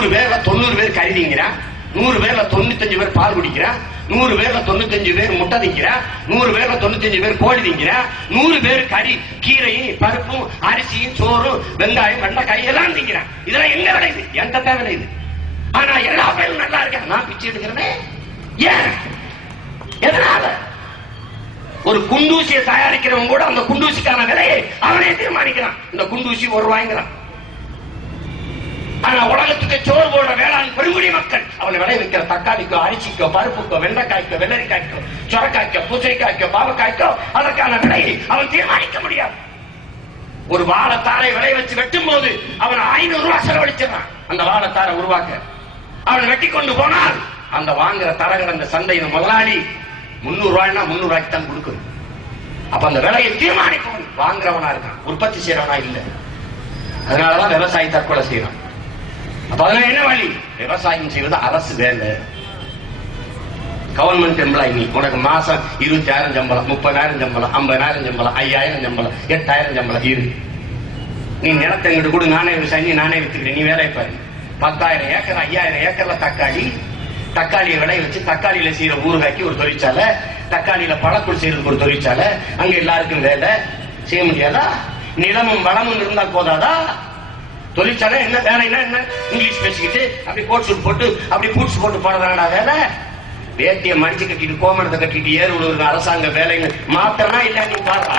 நூறு பேர்ல தொண்ணூறு பேர் கறி திங்கிறான் நூறு பேர்ல தொண்ணூத்தஞ்சு பேர் பால் குடிக்கிறான் நூறு பேர்ல தொண்ணூத்தஞ்சு பேர் முட்டை திங்கிறான் நூறு பேர்ல தொண்ணூத்தஞ்சு பேர் கோழி திங்கிறான் நூறு பேர் கறி கீரையும் பருப்பும் அரிசியும் சோறும் வெங்காயம் வெண்டைக்காய் எல்லாம் திங்கிறான் இதெல்லாம் எங்க விளையுது என்கிட்ட தான் விளையுது ஆனா எல்லா பேரும் நல்லா இருக்கேன்? நான் பிச்சை எடுக்கிறேன். ஏன்? எதனால? ஒரு குண்டூசியை தயாரிக்கிறவன் கூட அந்த குண்டூசிக்கான விலையை அவனே தீர்மானிக்கிறான். இந்த குண்டூசி ஒரு ரூபாய்ங்கிறான். ஆனா உலகத்துக்கு சோறு போடுற வேளாண் பெருங்குடி மக்கள். அவனை விளைவிக்கிற தக்காளிக்கோ அரிசிக்கோ பருப்புக்கோ வெண்டைக்காய்க்கோ வெள்ளரிக்காய்க்கோ சொரக்காய்க்கோ பூசைக்காய்க்கோ பாவக்காய்க்கோ அதற்கான விலையை அவன் தீர்மானிக்க முடியாது. ஒரு வாழைத்தாரை விளை வச்சு வெட்டும் போது அவன் ஐநூறு ரூபாய் செலவழிச்சிடறான். அந்த வாழைத்தாரை உருவாக்க. அவன் வெட்டி கொண்டு போனால் அந்த வாங்குற தரகர் அந்த சந்தையின் முதலாளி முன்னூறு ரூபாய்னா முன்னூறு ரூபாய்க்கு தான் கொடுக்கணும். அப்ப அந்த விலையை தீர்மானிப்பவன் வாங்குறவனா இருக்கான். உற்பத்தி செய்யறவனா இல்ல. அதனாலதான் விவசாயி தற்கொலை செய்யறான். அப்ப என்ன வழி? விவசாயம் செய்வது அரசு வேலை. கவர்மெண்ட் எம்ப்ளாயி நீ உனக்கு மாசம் இருபத்தாயிரம் சம்பளம் முப்பதாயிரம் சம்பளம் ஐம்பதாயிரம் சம்பளம் ஐயாயிரம் சம்பளம் எட்டாயிரம் சம்பளம் இரு. நீ நிலத்தை எங்கிட்ட கூட நானே விவசாயி நீ நானே வித்துக்கிறேன் நீ வேலை பாரு. பத்தாயிரம் ஏக்கர் ஐயாயிரம் ஏக்கர்ல தக்காளி தக்காளியை விளைய வச்சு தக்காளியில செய்யற ஊறுகாய்க்கு ஒரு தொழிற்சாலை தக்காளியில பழக்குள் செய்யறதுக்கு ஒரு தொழிற்சாலை அங்க எல்லாருக்கும் வேலை செய்ய முடியாதா? நிலமும் வளமும் இருந்தால் போதாதா? தொழிற்சாலை என்ன வேலைன்னா என்ன? இங்கிலீஷ் பேசிக்கிட்டு அப்படி கோட் சூட் போட்டு அப்படி பூட்ஸ் போட்டு போறதாடா வேலை? வேட்டியை மடிச்சு கட்டிட்டு கோமணத்தை கட்டிட்டு ஏறு விழுவுற அரசாங்க வேலைன்னு மாத்திரனா இல்ல நீ பாடுறா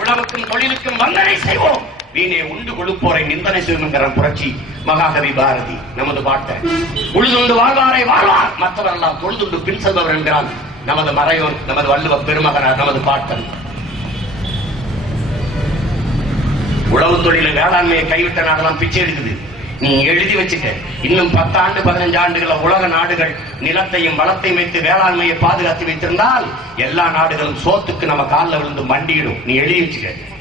உழவுக்கும் தொழிலுக்கும் வந்தனை செய்வோம். வீணே உண்டு கொழுப்போரை நிந்தனை செய்வோங்கிற புரட்சி மகாகவி பாரதி நமது பாட்டை. உழுதுண்டு வாழ்வாரை வாழ்வார். மற்றவரெல்லாம் தொழுதுண்டு பின் செல்பவர் என்கிறான் நமது மறையோன் நமது வள்ளுவ பெருமகனார் நமது பாட்டன். தொழில வேளாண்மையை கைவிட்ட நாடெல்லாம் பிச்சை எடுக்குது. நீ எழுதி வச்சுக்க. இன்னும் பத்தாண்டு பதினஞ்சு ஆண்டுகள உலக நாடுகள் நிலத்தையும் வளத்தையும் வைத்து வேளாண்மையை பாதுகாத்து வைத்திருந்தால் எல்லா நாடுகளும் சோத்துக்கு நம்ம காலில் விழுந்து மண்டியிடும். நீ எழுதி வச்சுக்க.